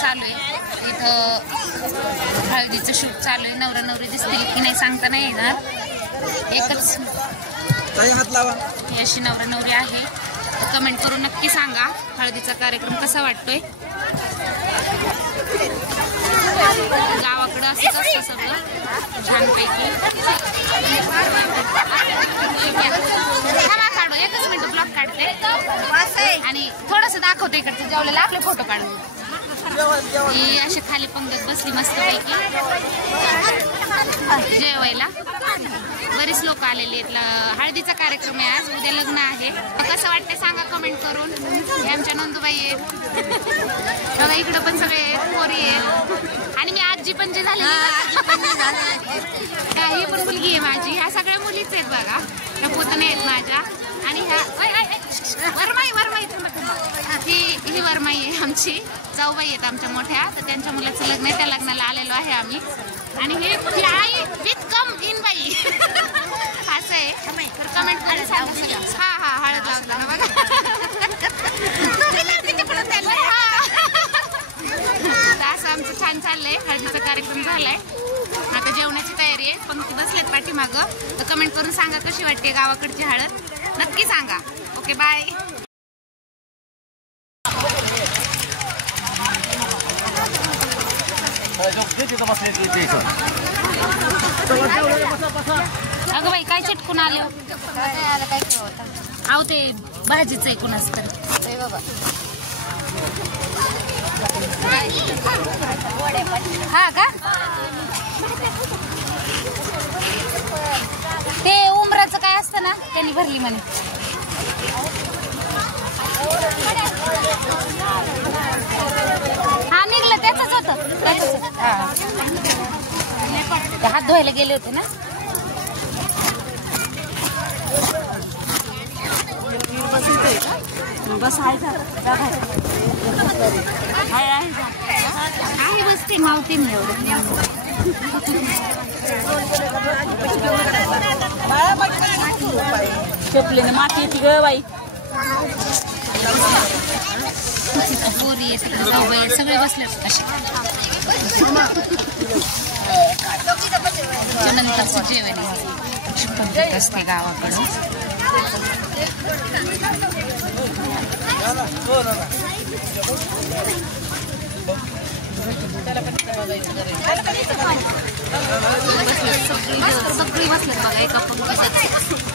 चालू आहे इथं, हळदीचं शूट चालू आहे. नवरा नवरी दिसतील की नाही सांगता नाही येणार. एकच ही अशी नवरा नवरी आहे. कमेंट करून नक्की सांगा हळदीचा कार्यक्रम कसा वाटतोय. गावाकडं असंच असतं सगळं छानपैकी. काढू, एकच मिनिट ब्लॉग काढते आणि थोडंसं दाखवते इकडचं जेवलेला आपले फोटो काढून. ही अशी खाली पंगत बसली मस्तपैकी जेवायला. बरीच लोक आलेली आहेत. हळदीचा कार्यक्रम आहे आज, उद्या लग्न आहे. कसं वाटतं सांगा कमेंट करून. हे आमच्या नंदूबाई आहेत बघा, इकडं पण सगळे पोरी आहेत आणि मी आजी पण जे झाले ही पण मुलगी आहे माझी. ह्या सगळ्या मुलीच आहेत बघा, त्या पोतने आहेत माझ्या. आणि ह्या वरमाई ही वरमाई आहे आमची, जाऊबाई आहेत आमच्या मोठ्या. तर त्यांच्या मुलाचं लग्न आहे, त्या लग्नाला आलेलो आहे आम्ही. आणि ही आई विथ कम इन बाई असं आहे. तर कमेंट मध्ये सांगा. हा हा हळद लावताना बघा असं आमचं छान चाललंय. हळदीचा कार्यक्रम झालाय, आता जेवणाची तयारी आहे. पंक्ती बसलेत पाठीमागं. तर कमेंट करून सांगा कशी वाटते गावाकडची हळद, नक्की सांगा. Okay bye. अगं बाई काय चिटकून आले अहो, ते भाजीच आहे कुणाच तरी हा का. ते उमराचं काय असतं ना, त्यांनी भरली म्हणे. हा निघलं त्याच होत. हात धुवायला गेले होते ना. बस आहे बसते मावते मी एवढं. चपलीने माती येते ग बाई. पोरी आहेत, सगळे बसले असे. नंतरचं जेवण असते गावाकडं. सगळी बसले बघा एका पंक्तीत.